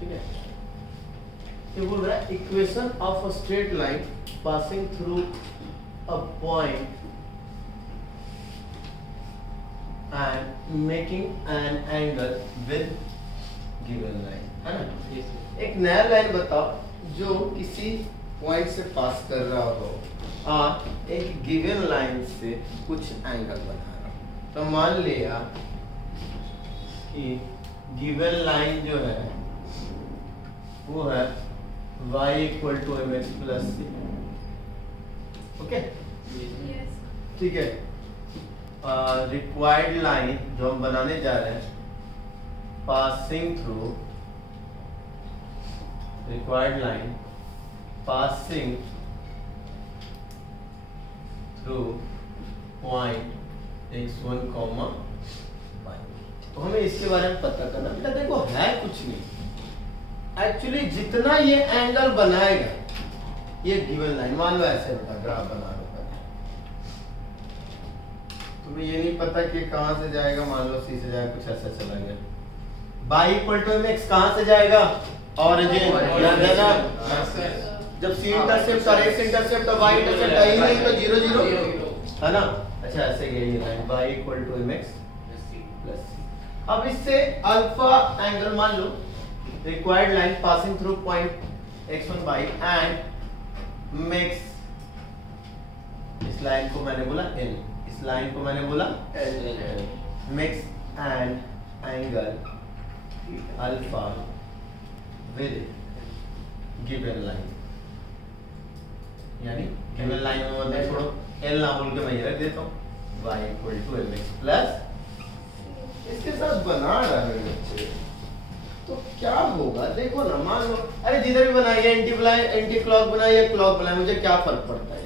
ठीक है, ये बोल रहा है equation of a straight line passing through a point and making an angle with given line, है ना। एक नया लाइन बताओ जो किसी पॉइंट से पास कर रहा हो और एक गिवन लाइन से कुछ एंगल बना रहा हो। तो मान लिया कि गिवन लाइन जो है वो है y equal to mx plus c, okay, ठीक है। रिक्वायर्ड लाइन जो हम बनाने जा रहे हैं passing through, required line passing through point x1, y। तो हमें इसके बारे में पता करना, बेटा देखो है कुछ नहीं, एक्चुअली जितना ये एंगल बनाएगा ये गिवन लाइन, मान लो ऐसे बेटा ग्राफ बना लो, तुम्हें ये नहीं पता कि कहां से जाएगा, मान लो सी से जाएगा, कुछ ऐसा चला गया, y इक्वल टू mx कहां से जाएगा, ओरिजिन, जब c इंटरसेप्ट और x इंटरसेप्ट और y इंटरसेप्ट है ही नहीं तो 0 0 है ना। अच्छा ऐसे यही line y equal to mx plus c। अब इससे अल्फा एंगल मान लो, required line passing through point x1 y and makes, इस लाइन को मैंने बोला n, इस लाइन को मैंने बोला makes an angle alpha with given line, यानी गिवन लाइन में मतलब छोड़ो, एल ना बोल के मैं ये रख देता हूँ y equal to mx plus, इसके साथ बना रहा है बच्चे, तो क्या होगा देखो ना, मान लो अरे जिधर भी बनाइए एंटी क्लॉक बनाइए क्लॉक बनाइए, मुझे क्या फर्क पड़ता है,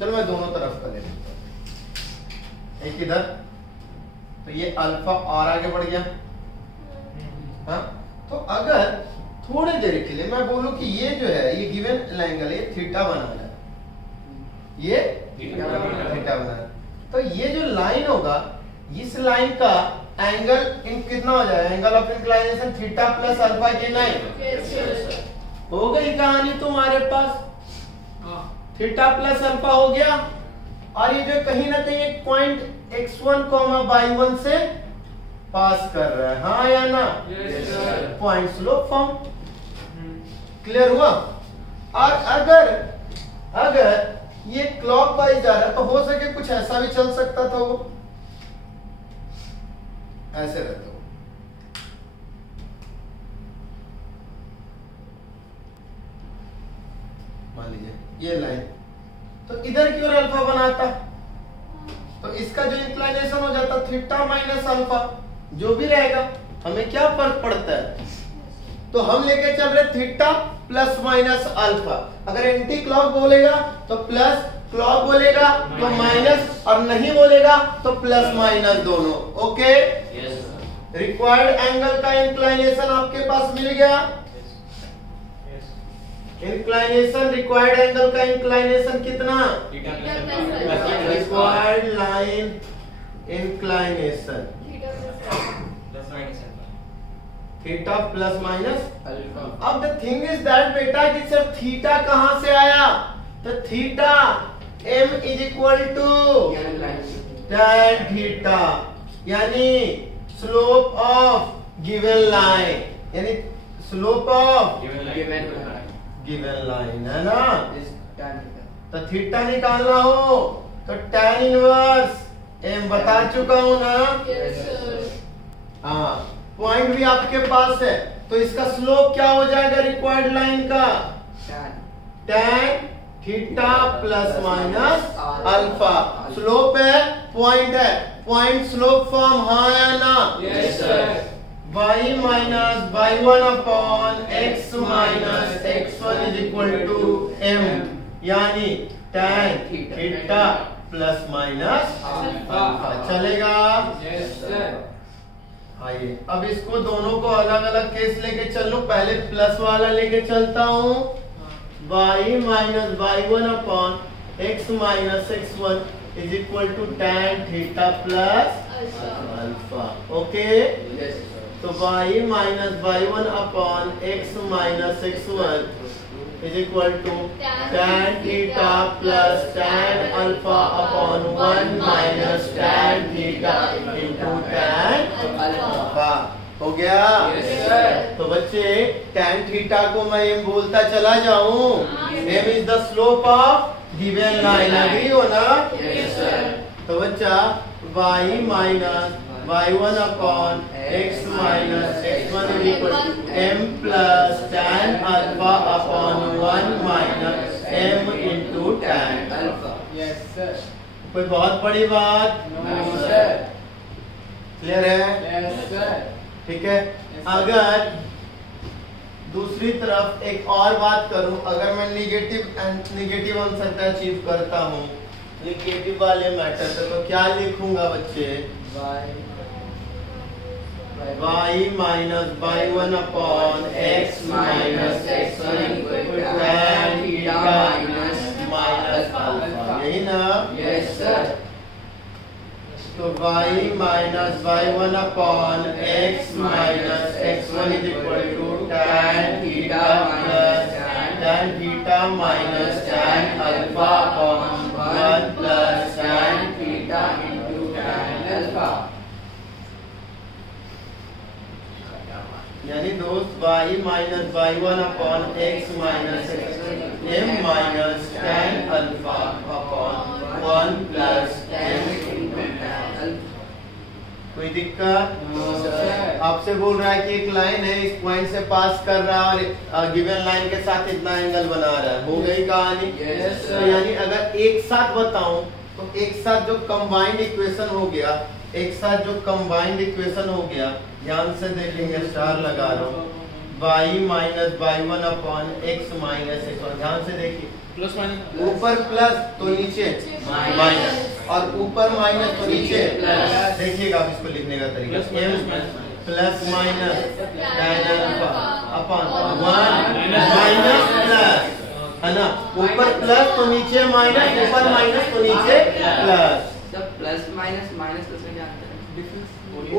चलो मैं दोनों तरफ का ले लेता हूँ, एक इधर, तो ये अल्फा और आगे बढ़ गया, हाँ। तो अगर थोड़े देर के लिए मैं बोलूं कि ये जो है ये गिवन एंगल ये थीटा बना रहा है, ये थीटा बना है, तो ये जो लाइन होगा इस लाइन का एंगल कितना हो जाएगा, angle of inclination theta plus alpha के 9 हो गई कहानी तुम्हारे पास, थीटा प्लस अल्फा हो गया, और ये जो कहीं ना कहीं एक पॉइंट x1, y1 से पास कर रहा है, हाँ या ना, पॉइंट स्लोप फॉर्म, क्लियर हुआ। और अगर ये क्लॉकवाइज जा रहा है तो हो सके कुछ ऐसा भी चल सकता था, वो ऐसे रहता हो, मान लीजिए ये लाइन, तो इधर की ओर अल्फा बनाता, तो इसका जो इंक्लिनेशन हो जाता थीटा माइनस अल्फा, जो भी रहेगा हमें क्या फर्क पड़ता है, तो हम लेके चल रहे थीटा प्लस माइनस अल्फा, अगर एंटी क्लॉक बोलेगा तो प्लस, क्लॉक बोलेगा तो माइनस, और नहीं बोलेगा तो प्लस माइनस दोनों, ओके। रिक्वायर्ड एंगल का इंक्लिनेशन आपके पास मिल गया, इंक्लिनेशन, रिक्वायर्ड एंगल का इंक्लिनेशन कितना, required line inclination theta plus minus alpha. अब द थिंग इज दैट बेटा कि सिर्फ थीटा कहां से आया, तो theta m is equal to tan theta, यानी स्लोप ऑफ गिवन लाइन, यानी स्लोप ऑफ गिवन लाइन, है ना। तो थीटा निकालना हो तो tan इनवर्स m बता चुका हूं ना, हाँ। पॉइंट भी आपके पास है तो इसका स्लोप क्या हो जाएगा रिक्वायर्ड लाइन का, tan theta plus minus alpha, slope है पॉइंट है, पॉइंट स्लोप फॉर्म, हाँ या ना, y minus y1 upon x minus x1 is equal to m, यानी tan theta plus minus alpha, चलेगा। आइए अब इसको दोनों को अलग अलग केस लेके चलो, पहले प्लस वाला लेके चलता हूँ, y minus y1 upon x minus x1 is equal to tan theta plus alpha, okay. तो y minus y1 upon x minus x1 is equal to tan theta plus tan alpha upon 1 minus tan theta into tan alpha. हो गया? Yes, sir. तो बच्चे tan theta को मैं m बोलता चला जाऊं, m is the slope of given line. Agree हो ना? Yes, sir. तो बच्चा y minus y1 upon x minus x1 is equal to m plus tan alpha upon 1 minus m into tan alpha. Yes, sir. कोई बहुत बड़ी बात? No, sir. Clear है? Yes, sir. ठीक है। अगर दूसरी तरफ एक और बात करूं, अगर मैं निगेटिव आंसर का अचीव करता हूं निगेटिव वाले मैटर से, तो क्या लिखूंगा बच्चे? y minus y1 upon x minus x1 equal to tan theta minus alpha. यही ना? Yes, sir. तो y minus y1 upon x minus x1 is equal to tan theta plus tan theta minus tan alpha upon 1 plus tan theta into tan alpha. यानी दोस्त y minus y1 upon x minus x1 m minus tan alpha upon 1 plus m into tan alpha. कोई दिक्कत? No, sir. आपसे बोल रहा है कि एक लाइन है, इस पॉइंट से पास कर रहा है और गिवन लाइन के साथ इतना एंगल बना रहा है। हो गई कहानी? Yes, sir. तो यानी अगर एक साथ बताऊं तो एक साथ जो कंबाइंड इक्वेशन हो गया, एक साथ जो कंबाइंड इक्वेशन हो गया, ध्यान से देखेंगे, स्टार लगा रहा हूँ, y minus y1 upon x minus x1। ध्यान से देखिए, प्लस माइनस ऊपर प्लस तो नीचे माइनस, और ऊपर माइनस तो नीचे प्लस। देखिएगा आप इसको लिखने का तरीका, plus minus tan alpha upon 1 minus plus, है ना? ऊपर प्लस तो नीचे माइनस, ऊपर माइनस तो नीचे प्लस। जब प्लस माइनस माइनस प्लस में क्या अंतर है? डिफरेंस।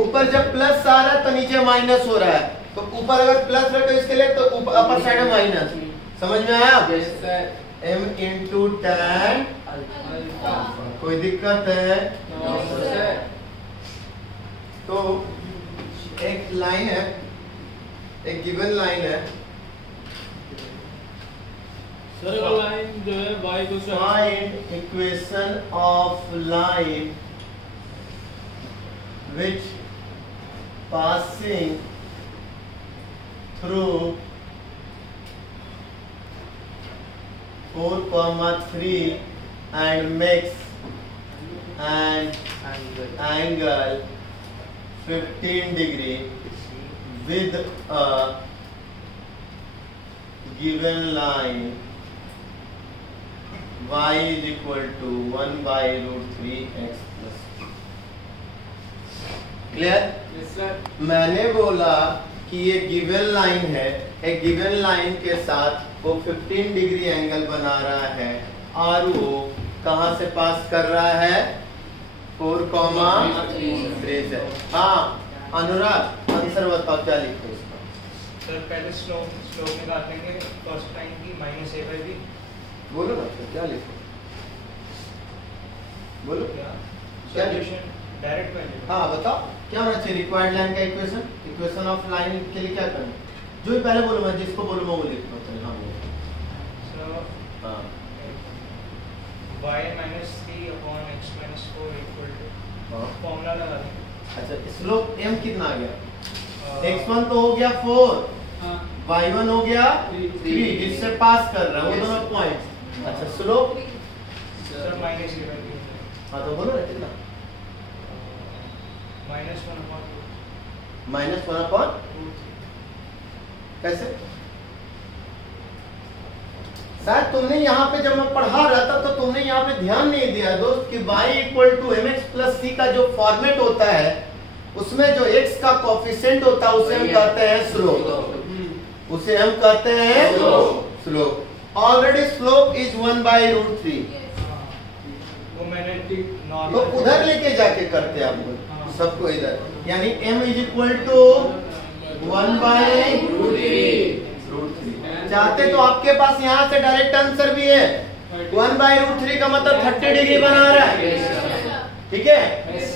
ऊपर जब प्लस आ रहा है तो नीचे माइनस हो रहा है, तो ऊपर अगर प्लस रखो इसके लिए तो ऊपर अपर साइड में माइनस। समझ में आया? Yes, sir. m into tan alpha. कोई दिक्कत है? No, sir. तो एक लाइन है, एक गिवन लाइन है, सर अगर लाइन जो है y को find equation of line which passing through 4,3 and makes an angle 15 degree with a given line y is equal to 1 by root 3x plus 2। Clear? Yes, sir. मैंने बोला कि ये given line है, एक given line के साथ वो 15 degree angle बना रहा है और वो कहां से पास कर रहा है? 4,3 से। हाँ अनुराग, आंसर बताओ, क्या लिखो इसका? सर पहले स्लोप निकालेंगे फर्स्ट लाइन की माइनस ए बाई बी। बोलो ना, फिर क्या लिखो? बोलो क्या सॉल्यूशन डायरेक्ट पहले। हाँ बताओ क्या होना चाहिए? रिक्वायर्ड लाइन का इक्वेशन, इक्वेशन ऑफ लाइन के लिए क्या करना? जो भी पहले बोलो, मैं जिसको बोलूँ मैं वो लिखता हूँ। हाँ बोलो। सो हाँ y minus 3 upon x minus 4 equal to हाँ। फॉर्मूला लगा देंगे। अच्छा, स्लोप m कितना आ गया? x1 तो हो गया 4, हाँ। y1 हो गया 3, जिससे पास कर रहा है वो दोनों पॉइंट्स। अच्छा slope sir minus a by b हाँ तो बोलो ना कितना? माइनस 1 अपॉन माइनस 1 अपॉन कैसे? शायद तुमने यहाँ पे जब मैं पढ़ा रहा था तो तुमने यहाँ पे ध्यान नहीं दिया दोस्त कि y equal to m x plus c का जो फॉर्मेट होता है उसमें जो x का कोफिशिएंट होता है उसे हम कहते हैं स्लोप। उसे हम कहते हैं slope. Already slope is 1 by root 3। वो मैंने तो नॉर्मल उधर लेके जाके करते हैं आप लोग सबको इधर, यानी m is equal to 1 by root 3। चाहते तो आपके पास यहाँ से डायरेक्ट आंसर भी है। 1 बाई रूट 3 का मतलब 30 डिग्री बना रहा है, ठीक है।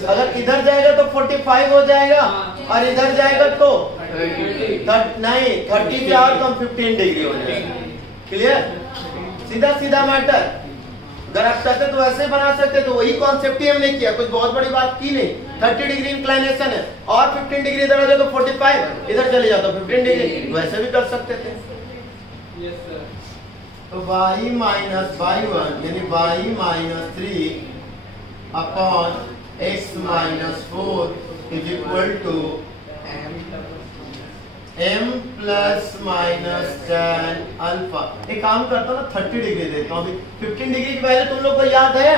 अगर इधर जाएगा तो 45 हो जाएगा और इधर जाएगा तो नहीं 30 से और कम 15 डिग्री हो जाएगा। क्लियर, सीधा सीधा मैटर। अगर आप चाहते तो वैसे बना सकते, तो वही कॉन्सेप्ट ही हमने किया, कुछ बहुत बड़ी बात की नहीं। 30 डिग्री इंक्लाइनेशन है और 15 डिग्री इधर हो जाए तो 45, इधर चले जाओ तो 15 डिग्री, वैसे भी कर सकते थे। Yes sir. तो y माइनस y1 यानी y minus 3 upon x minus 4 is equal to m plus minus tan alpha. एक काम करता हूँ ना, 30 डिग्री देता हूँ। 15 डिग्री की वैल्यू तुम लोग को याद है,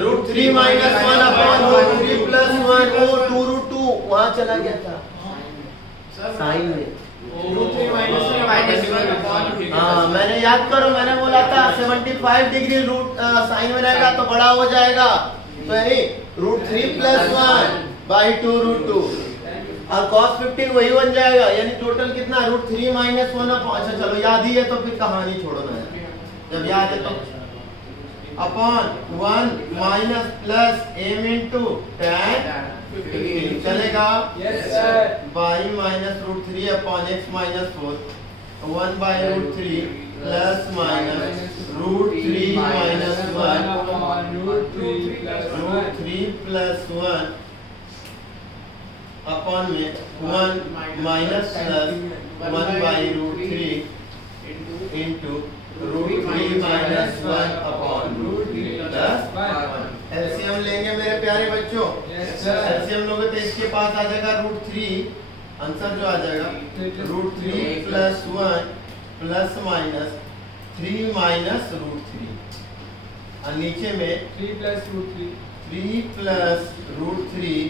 root 3 minus 1 upon root 3 plus 1 वो 2 रूट 2 वहाँ चला गया था साइन में। रूट 3 माइनस 1 अपॉन, हाँ मैंने याद करो, मैंने बोला था 75 डिग्री रूट साइन में रहेगा तो बड़ा हो जाएगा, तो यानी रूट 3 प्लस 1 बाई 2 रूट 2 और cos 15 वही बन जाएगा, यानी टोटल कितना रूट 3 माइनस 1 अपॉन। अच्छा चलो याद ही है तो फिर कहानी छोड़ो ना, जब याद है तो upon 1 minus plus m into tan 15 चलेगा। Yes sir. By minus root 3 upon x minus 4 1 by root 3 plus minus root 3 minus 1 root 3 plus 1 upon में 1 minus plus 1 by root 3 into root 3 minus 1 upon root 3 plus 1। LCM लेंगे मेरे प्यारे बच्चों, LCM लोगे तो इसके पास आ जाएगा रूट 3, आंसर जो आ जाएगा root 3 plus 1 plus minus 3 minus root 3 और नीचे में 3 plus root 3 3 plus root 3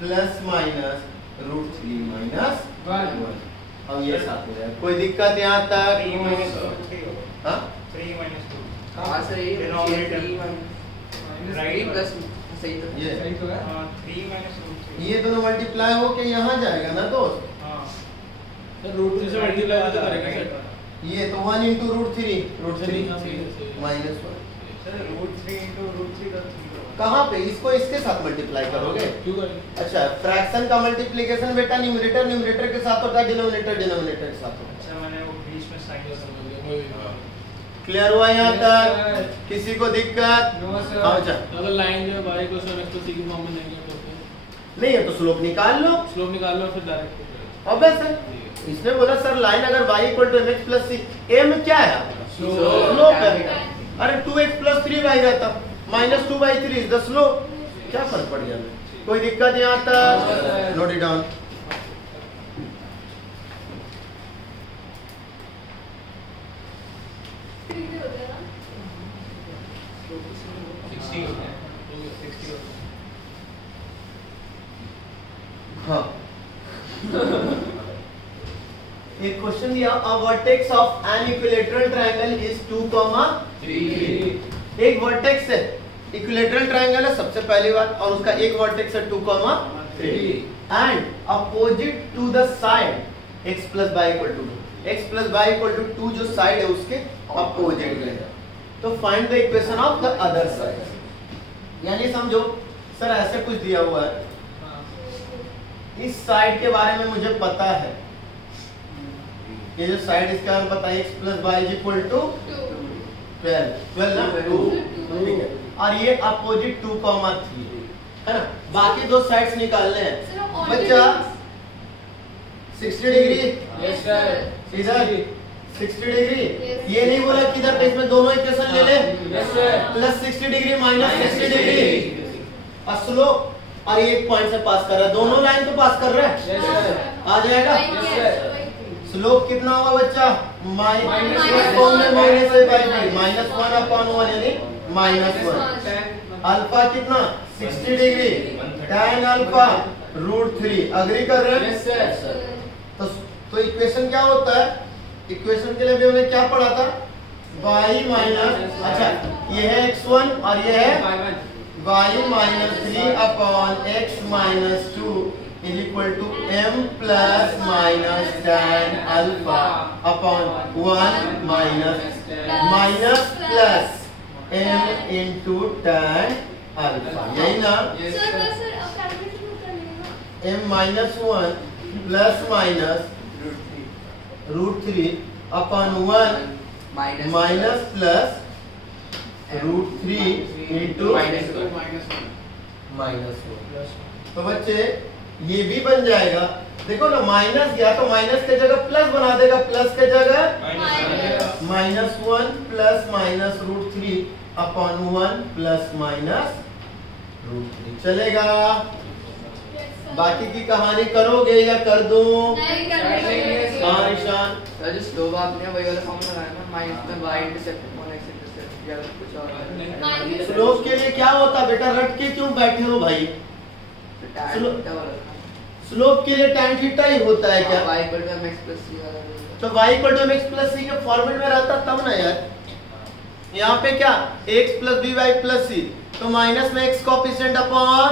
plus minus root 3 minus 1। अब ये साथ हो जाएगा, कोई दिक्कत यहाँ तक? 3 माइनस रूट 3 हाँ 3 माइनस 2 कहाँ से ये Denominator. 3 Right. प्लस सही तो ये सही तो है। 3 माइनस रूट 3 ये दोनों मल्टीप्लाई होके यहाँ जाएगा ना दोस्त, हाँ सर रूट 3 से मल्टीप्लाई तो करेंगे सर। ये तो 1 into root 3 root 3 minus 1 sir root 3 into root 3 का 3 कहाँ पे, इसको इसके साथ मल्टीप्लाई करोगे। क्यों करेंगे? अच्छा फ्रैक्शन का मल्टीप्लिकेशन बेटा न्यूमरेटर न्यूमरेटर के साथ होता है, डिनोमिनेटर डिनोमिनेटर के साथ होता है। अच्छा मैंने वो बीच में साइन क्लियर हुआ यहाँ तक? किसी को दिक्कत? No sir. हाँ अच्छा अगर लाइन जो है y को सर x को c की फॉर्म में नहीं है तो फिर नहीं है तो स्लोप निकाल लो, स्लोप निकाल लो फिर डायरेक्ट। ऑब्वियस है। इसने बोला सर लाइन अगर y equal to mx plus c, m क्या है आपका? स्लोप है। अरे 2x प्लस 3y रहता माइनस 2/3 इज द स्लोप, क्या फर्क पड़ गया? कोई दिक्कत यहाँ तक? Note it down. हाँ एक क्वेश्चन दिया, अ vertex of an equilateral triangle is 2, 3। एक वर्टेक्स है, इक्विलेटरल ट्रायंगल है सबसे पहली बात, और उसका एक वर्टेक्स है 2, 3 and opposite to the side x plus y equal to 2, x plus y equal to 2 जो साइड है उसके अपोजिट में, तो find the equation of the other side. यानी समझो सर ऐसे कुछ दिया हुआ है, इस साइड के बारे में मुझे पता है, ये जो साइड इसका हमें पता है x plus y is equal to 12 ना 2, ठीक है, और ये अपोजिट 2, 3 है ना। बाकी दो साइड्स निकालने हैं बच्चा। 60 डिग्री यस सर। इधर 60 डिग्री, ये नहीं बोला कि इधर इसमें दोनों इक्वेशन ले ले, yes sir. Plus 60 degree minus 60 degree और स्लोप, और ये एक पॉइंट से पास कर रहा है, दोनों लाइन तो पास कर रहा है, यस सर। आ जाएगा। Yes sir. स्लोप कितना होगा बच्चा? माइनस -1 अपॉन 1 यानी -1। अल्फा कितना? 60 डिग्री, tan अल्फा √3। अग्री कर रहे हैं? Yes sir. तो इक्वेशन क्या होता है? इक्वेशन के लिए भी हमने क्या पढ़ा था? y माइनस, अच्छा ये है x1 और ये है y -3 upon x -2 is equal to m plus minus tan alpha upon 1 minus plus m into tan alpha, यही ना? m minus 1 plus minus √3 upon 1 minus plus √3 into minus 1। तो बच्चे ये भी बन जाएगा, देखो ना माइनस गया तो माइनस के जगह प्लस बना देगा, प्लस के जगह -1 plus minus √3 upon 1 plus minus √3 चलेगा। बाकी की कहानी करोगे या कर दूं? हाँ ईशान, जो स्लोप आपने वही वाला फॉर्मूला लगाया ना, माइनस में y intercept upon x intercept, या कुछ और? स्लोप के लिए क्या होता बेटा, रट के क्यों बैठे हो भाई? स्लोप के लिए tan थीटा ही होता है क्या? y equal to mx plus c वाला बोलता। तो y equal to mx plus c के फॉर्मेट में रहता तब ना यार। यहाँ पे क्या x plus by plus c, तो माइनस में x कोएफिशिएंट अपॉन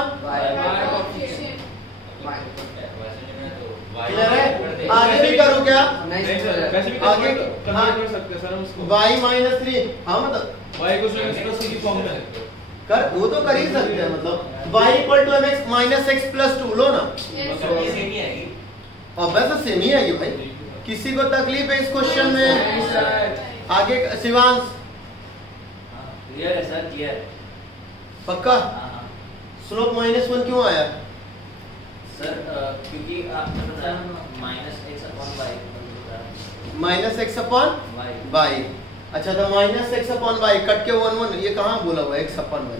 क्लियर है? आगे भी करूँ क्या? वैसे भी आगे कन्वर्ट कर सकते हैं सर हम उसको। y माइनस 3, हाँ मतलब y को x प्लस c की फॉर्म में कर, वो तो कर ही सकते हैं, मतलब y equal to mx minus x plus 2 लो ना, और वैसे सेम ही आएगी भाई। किसी को तकलीफ है इस क्वेश्चन में? आगे शिवांश क्लियर है सर, क्लियर पक्का? स्लोप -1 क्यों आया? सर क्योंकि आपने बताया -x upon y -x upon y। अच्छा तो -x अपॉन y कट के 1 ये कहाँ बोला हुआ x अपॉन y?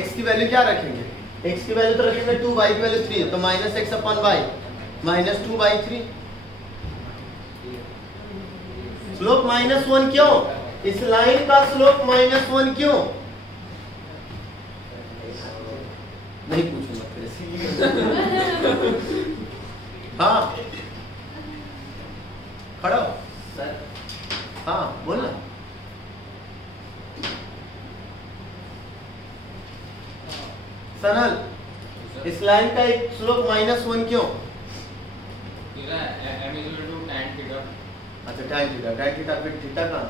x की वैल्यू क्या रखेंगे? x की वैल्यू तो रखेंगे 2, y की वैल्यू 3 है, तो -x अपॉन y -2/3। स्लोप -1 क्यों? इस लाइन का स्लोप -1 क्यों? नहीं पूछूंगा तेरे से। हाँ खड़ा हो सर। हाँ बोल ना। सनल, इस लाइन का एक स्लोप -1 क्यों? अच्छा tan थीटा फिर थीटा कहाँ?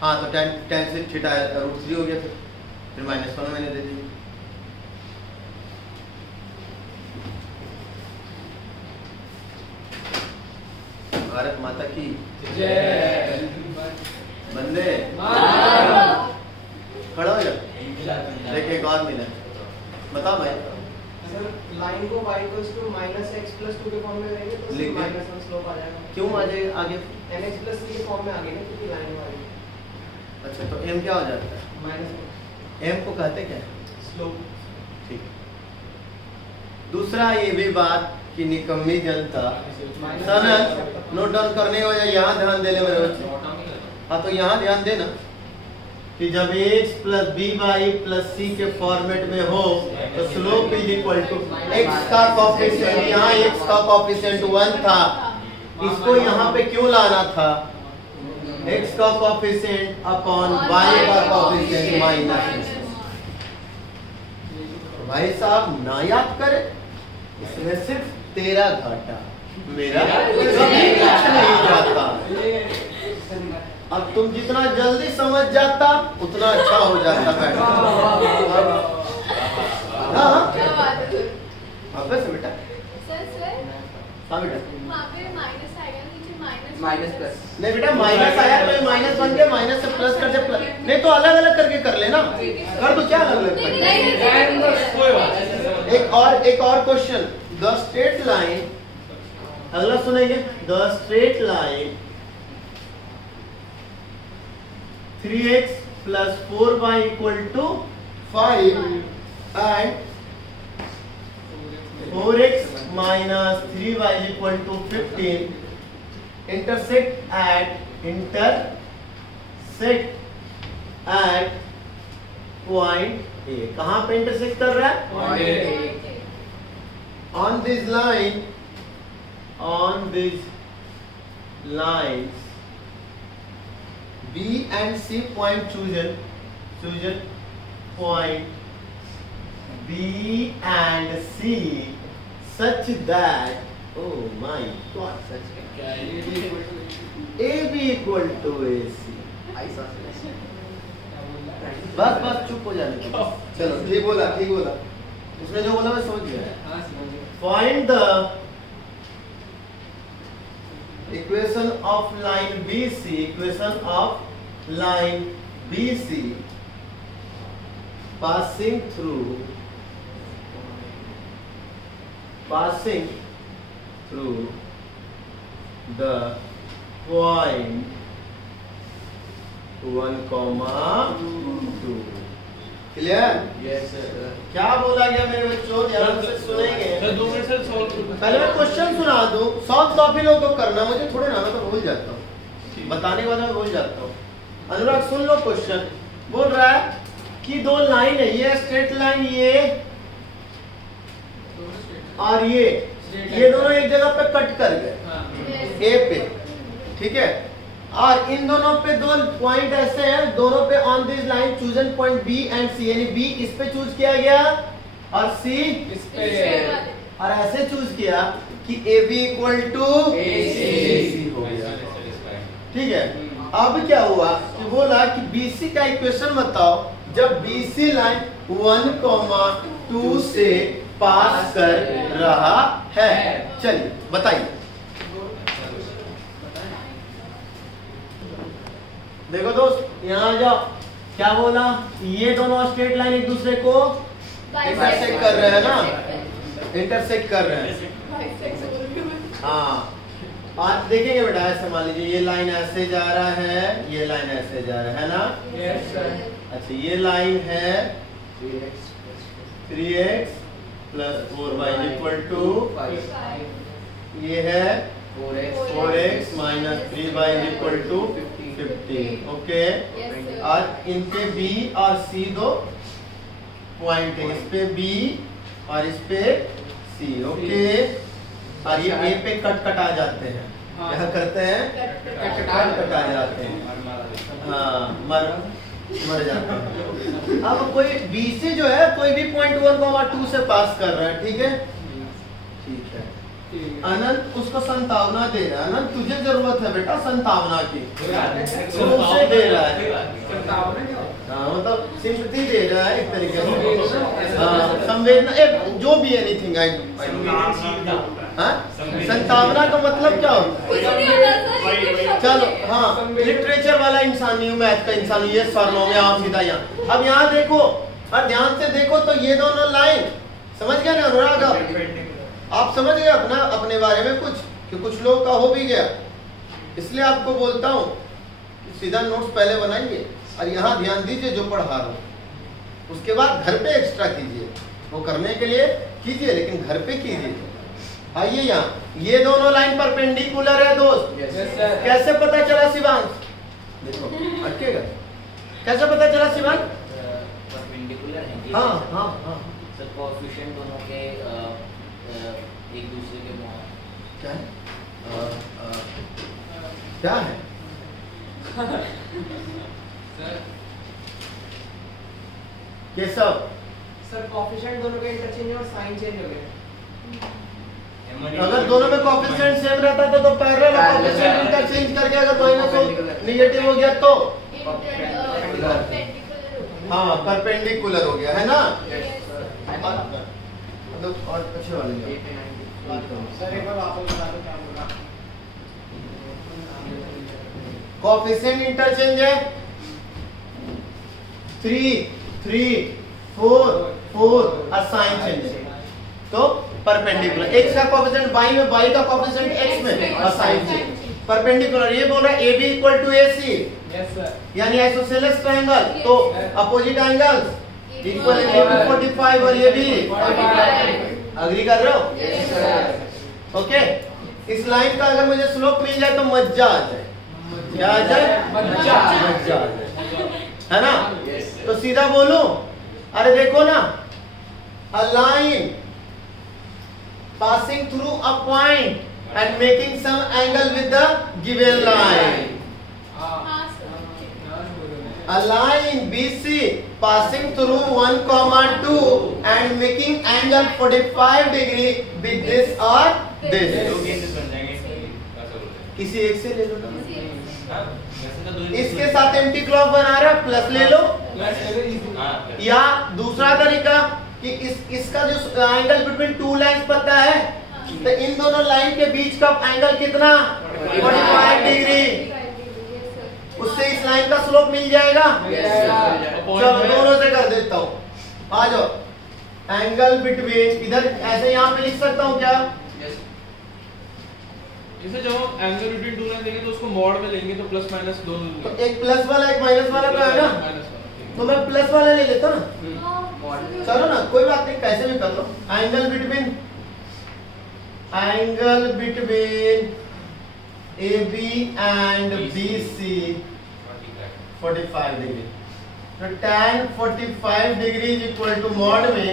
हाँ तो tan से थीटा √3 हो गया, फिर -1 मैंने दे दी। भारत माता की जय। बंदे खड़ा हो जा, देख एक और मिला, बता भाई। लाइन को y equals to -x plus 2 के फॉर्म में लेंगे तो लिख दे। -1 स्लोप आ जाएगा। क्यों आगे mx प्लस c के फॉर्म में आ गई ना, क्योंकि लाइन वाली। अच्छा तो m क्या हो जाता है? -1 m को कहते क्या? स्लोप। ठीक। दूसरा ये भी बात कि निकम्मी जनता सनद नोट डाउन करने हो या यहाँ ध्यान देने मेरे बच्चे। हाँ तो यहाँ ध्यान देना कि जब x plus by plus c के फॉर्मेट में हो तो slope is equal to x का कोएफिशिएंट, यहाँ x का कोएफिशिएंट 1 था, इसको यहाँ पे क्यों लाना था? x का कोएफिशिएंट अपॉन y का कोएफिशिएंट माइनस। भाई साहब ना याद करे, इसमें सिर्फ तेरा घाटा, मेरा कभी कुछ नहीं जाता। अब तुम जितना जल्दी समझ जाता उतना अच्छा हो जाता बेटा। हाँ बस बेटा, हाँ बेटा माइनस प्लस नहीं बेटा, माइनस आया तो माइनस बन गया, माइनस से प्लस कर दे, प्लस नहीं तो अलग अलग करके कर लेना, कर दो क्या अलग अलग करके। एक और क्वेश्चन, द स्ट्रेट लाइन, अगला सुनेंगे। The straight line 3x plus 4y equal to 5 and 4x minus 3y equal to 15 intersect at point A। कहाँ पे इंटरसेक्ट कर रहा है? On this line, on these lines B and C point chosen point B and C such that, oh my God, such क्या है AB equal to AC. बस बस चुप हो जाने दो। चलो ठीक बोला उसने जो बोला मैं समझ गया। Find the equation of line BC passing through the point 1,2। Clear? Yes sir. क्या बोला गया मेरे बच्चों, ध्यान से सुनेंगे। सर 2 मिनट सर सॉल्व करो। पहले मैं क्वेश्चन सुना दूं, सॉल्व तो आप ही लोगों को करना, मुझे थोड़े ना, मैं तो भूल जाता हूँ, बताने के बाद मैं भूल जाता हूँ। अनुराग सुन लो, क्वेश्चन बोल रहा है कि दो लाइन है, ये स्ट्रेट लाइन ये और ये दोनों एक जगह पे कट कर गए ए पे, ठीक है, और इन दोनों पे दो पॉइंट ऐसे हैं, दोनों पे on this line chosen point B and C, यानी बी इस पे चूज किया गया और सी इस पे और ऐसे चूज किया कि A B equal to AC हो गया। ठीक है, अब क्या हुआ कि बोला कि BC का इक्वेशन बताओ जब BC लाइन 1,2 से पास कर रहा है। चलिए बताइए। देखो दोस्त, यहाँ आ जाओ। क्या बोला, ये दोनों स्ट्रेट लाइन एक दूसरे को इंटरसेक्ट कर रहे हैं ना, इंटरसेक्ट कर रहे हैं। हाँ, आज देखेंगे बेटा, ऐसे मान लीजिए ये लाइन ऐसे जा रहा है, ये लाइन ऐसे जा रहा है ना। Yes sir. अच्छा, ये लाइन है 3x + 4y = 5, ये है 4x - 3y = 15। ओके, और इनके B और C दो पॉइंट है, इस पे B और इस पे C। ओके, और ये A पे कट आ जाते हैं, क्या करते हैं, कट आ जाते हैं। हाँ, मर जाते हैं। अब कोई B से जो है कोई भी पॉइंट 1,2 से पास कर रहा है, ठीक है, ठीक है। अनंत उसको संतावना दे रहा है। अनंत तुझे जरूरत है बेटा संतावना की, वो उसे दे रहा है। हाँ, मतलब सिंपैथी दे रहा है एक तरीके से, संवेदना, जो भी एनीथिंग। संतावना का मतलब क्या होता? चलो हाँ, लिटरेचर वाला इंसान नहीं हूँ, मैथ का इंसान हूँ, ये स्वर्णों में आप सीधा यहाँ। अब यहाँ देखो और ध्यान से देखो तो ये दोनों लाइन, समझ गए ना अनुराग? आप समझ गए अपने बारे में कुछ, कि कुछ लोगों का हो भी गया, इसलिए आपको बोलता हूँ सीधा नोट्स पहले बनाइए और यहाँ ध्यान दीजिए जो पढ़ा रहा हूँ, उसके बाद घर पे एक्स्ट्रा कीजिए, वो करने के लिए कीजिए लेकिन घर पे कीजिए। आइए यहाँ, ये दोनों लाइन परपेंडिकुलर है दोस्त। कैसे पता चला शिवांश? देखो अटकेगा, कैसे पता चला शिवांश? परपेंडिकुलर है। हाँ हाँ हाँ, सर कोएफिशिएंट दोनों के एक दूसरे के क्या है, क्या है? ये सब सर कोएफिशिएंट दोनों के इंटरचेंज और साइन चेंज हो गए। अगर दोनों में कोएफिशिएंट सेम रहता तो पैरेलल कोएफिशिएंट इंटरचेंज करके अगर माइनस हो नेगेटिव हो गया तो हाँ परपेंडिकुलर हो गया, है ना। मतलब और अच्छे वाले सर एक बार वापस बता दो क्या बोला। कोएफिशिएंट इंटरचेंज है 3 3 4 4 और साइन चेंज है तो परपेंडिकुलर। x का कोएफिशिएंट y में, y का कोएफिशिएंट x में और साइन चेंज परपेंडिकुलर। ये बोल रहा है AB = AC, यस सर, यानी आइसोसेलेस ट्रायंगल, तो अपोजिट एंगल्स इक्वल है, AB 45 और ये भी 45। अग्री कर रहे हो? Yes sir. ओके, इस लाइन का अगर मुझे स्लोप मिल जाए तो मज्जा आ जाए। क्या आ जाए? मज्जा आ जाए, है ना। तो सीधा बोलूं, अरे देखो ना, a line passing through a point and making some angle with the given line। A line BC passing through 1,2 and making angle 45 degree with this or this. दो केसेस बन जाएंगे ऐसा बोलते हैं। किसी एक से ले लो ना। हाँ, वैसे तो दो इसके साथ एंटी क्लॉक बना रहा प्लस ले लो, हाँ, या दूसरा तरीका कि इसका जो एंगल बिटवीन टू लाइंस पता है, तो इन दोनों लाइन के बीच का एंगल कितना 45 डिग्री, उससे इस लाइन का स्लोप मिल जाएगा। चलो दोनों से कर देता हूँ, आ जाओ। एंगल बिटवीन इधर ऐसे यहाँ पे लिख सकता हूँ क्या? इसे जब हम एंगल बिटवीन टू लाइन देंगे तो उसको मॉड में लेंगे तो प्लस माइनस दोनों तो एक प्लस वाला एक माइनस वाला तो है ना, तो मैं प्लस वाला ले लेता ना। चलो ना, कोई बात नहीं, कैसे भी कर लो। Angle between AB and BC 45 degree, तो tan 45 degree is equal to mod में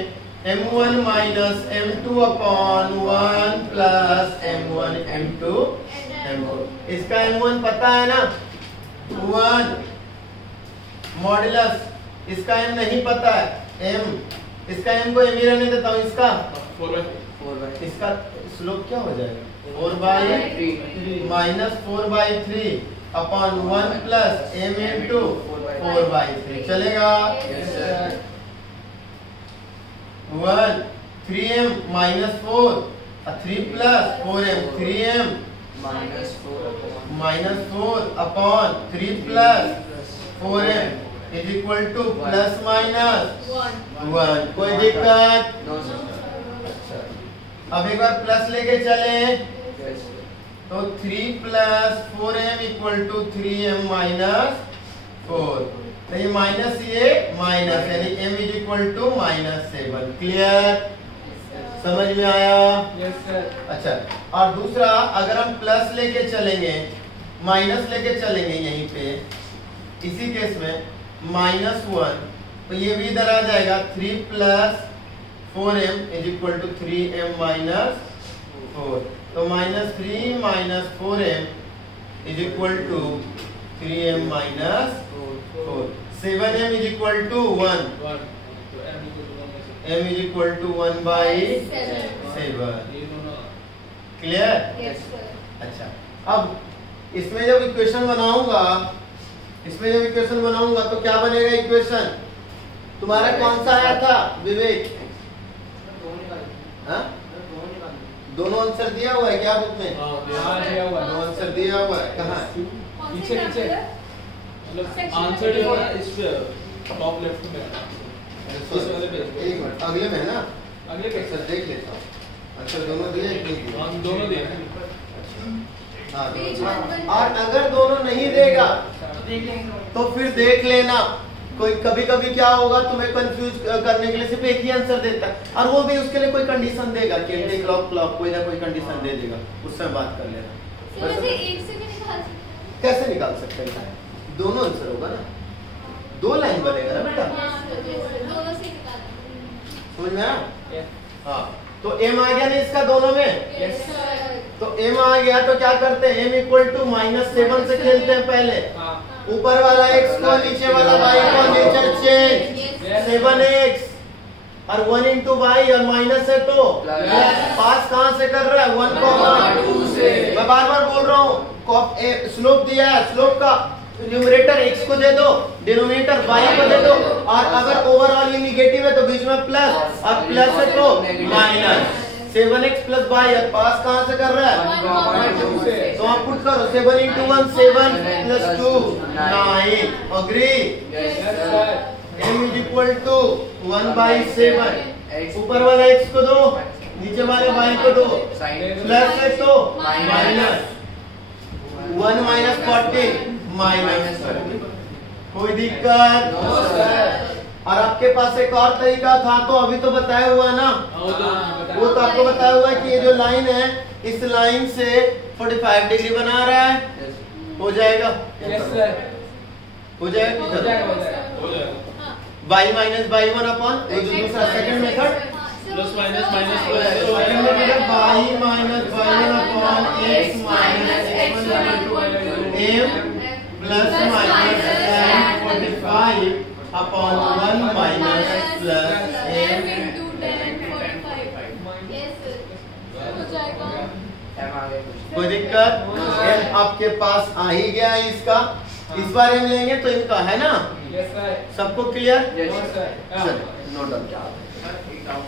m1 minus m2 upon 1 plus m1 m2 m2। इसका m1 पता है ना 1 मॉडुलस, इसका m नहीं पता है m, इसका m को m ही रहने देता हूँ, इसका 4/3 इसका स्लोप क्या हो जाएगा 4/3 minus 4/3 upon 1 plus m into 4/3 चलेगा। 1 3m minus 4 3 plus 4m 3m minus 4 upon 3 plus 4m is equal two plus minus 1। कोई दिक्कत? अब एक बार प्लस लेके चले तो 3 plus 4m equal to 3m minus 4, तो ये माइनस ये माइनस, यानी m is equal to -7। Clear? समझ में आया? Yes sir. अच्छा, और दूसरा अगर हम प्लस लेके चलेंगे माइनस लेके चलेंगे यहीं पे, इसी केस में -1, तो ये भी इधर आ जाएगा 3 plus 4m is equal to 3m minus 4, तो -3 minus 4m is equal to 3m minus 4। 7m is equal to 1, m is equal to 1/7। Clear? अच्छा, अब इसमें जब इक्वेशन बनाऊंगा तो क्या बनेगा इक्वेशन? तुम्हारा कौन सा आया था विवेक? हाँ? दोनों आंसर दिया हुआ है क्या बुक में? दोनों आंसर दिया हुआ है, कहाँ है? पीछे मतलब आंसर जो है इस पे टॉप लेफ्ट में है। इस वाले पे एक मिनट, अगले में है ना, अगले पे सर देख लेता हूँ। आंसर दोनों दिए एक नहीं दिए? हम दोनों दिए। हाँ, दोनों। और अगर दोनों नहीं देगा तो फिर देख लेना, कोई कभी कभी क्या होगा तुम्हें कंफ्यूज करने के लिए सिर्फ एक ही आंसर देता है, और वो भी उसके लिए कोई कंडीशन देगा कि एंटी क्लॉक कोई ना कोई कंडीशन दे देगा, उससे बात कर लेना। कैसे निकाल सकते हैं? दोनों आंसर होगा ना, 2 लाइन बनेगा ना बेटा, समझ में आया? हाँ, तो m आ गया ना इसका दोनों में, तो m आ गया तो क्या करते हैं, m इक्वल टू -7 से खेलते हैं पहले, ऊपर वाला x को नीचे वाला y को नेचर चेंज 7x, और 1 इंटू वाई और माइनस है तो पास कहाँ से कर रहा है 1,2 से। मैं बार बार बोल रहा हूँ, स्लोप दिया है, स्लोप का न्यूमरेटर x को दे दो, डिनोमिनेटर y को दे दो, और अगर ओवरऑल ये निगेटिव है तो बीच में प्लस, और प्लस है तो माइनस। 7x प्लस y, और पास कहाँ से कर रहा है, तो आप पुट करो 7 into 1 7 plus 2 9। Agree? m is equal to 1/7, ऊपर वाला x को दो, नीचे वाले y को दो, प्लस है तो माइनस 1 माइनस 40 माइनस 30। कोई दिक्कत? और आपके पास एक और तरीका था, तो अभी तो बताया हुआ ना, वो तो आपको बताया हुआ है कि ये जो लाइन है इस लाइन से 45 डिग्री बना रहा है, हो जाएगा? हो जाएगा y माइनस y1 अपॉन जो दूसरा second method plus minus minus second method y minus y1 upon x minus m plus minus 45 upon 1 minus plus m into 10 45 yes sir हो जाएगा M आ गए कुछ कोई दिक्कत? m आपके पास आ ही गया है इसका, इस बार हम लेंगे तो इनका है ना, Yes sir. सबको clear? Yes, No, sir. sir. चलो नोट डाउन। सर एक डाउट